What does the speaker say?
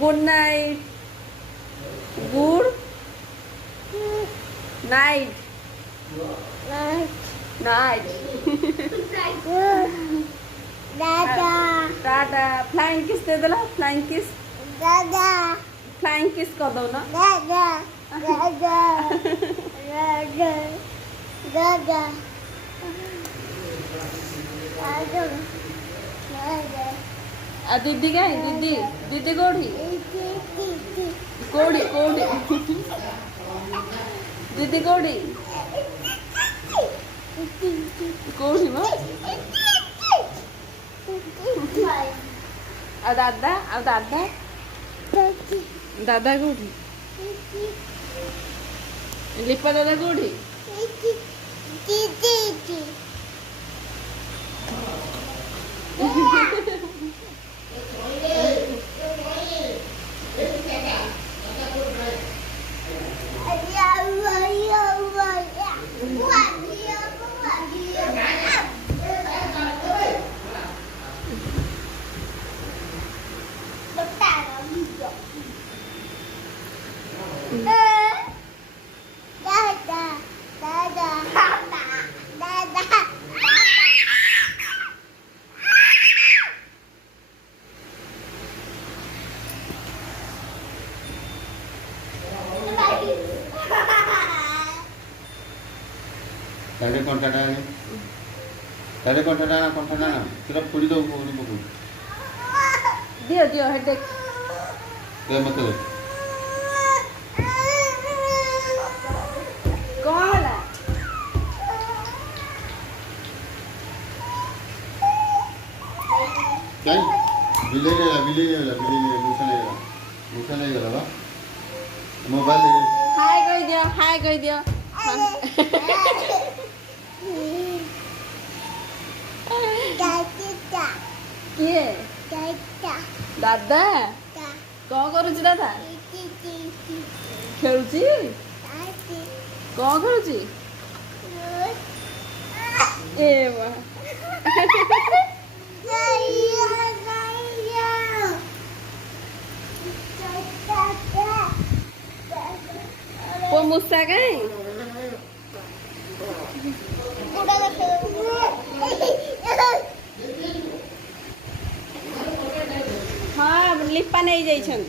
good night good night night tata flying kiss दे देला flying kiss कर दो ना आ दीदी कहीं दीदी दीदी कोठी कोठी कोठी दीदी कोठी कोठी म आ दादा दादा कोठी लिपा दादा कोठी तारे कंठाटा तेरा फुड़ी दो दियो दियो हेडेक मत दे कौन होला क्या बिल्ली मुसा नहीं गला बा मोबाइल हाय कह दियो किए दादा कौन करुची दादा खेलुची कौन करुची ए वो मुस्सा कहीं हाँ लिपा नहीं जाइछन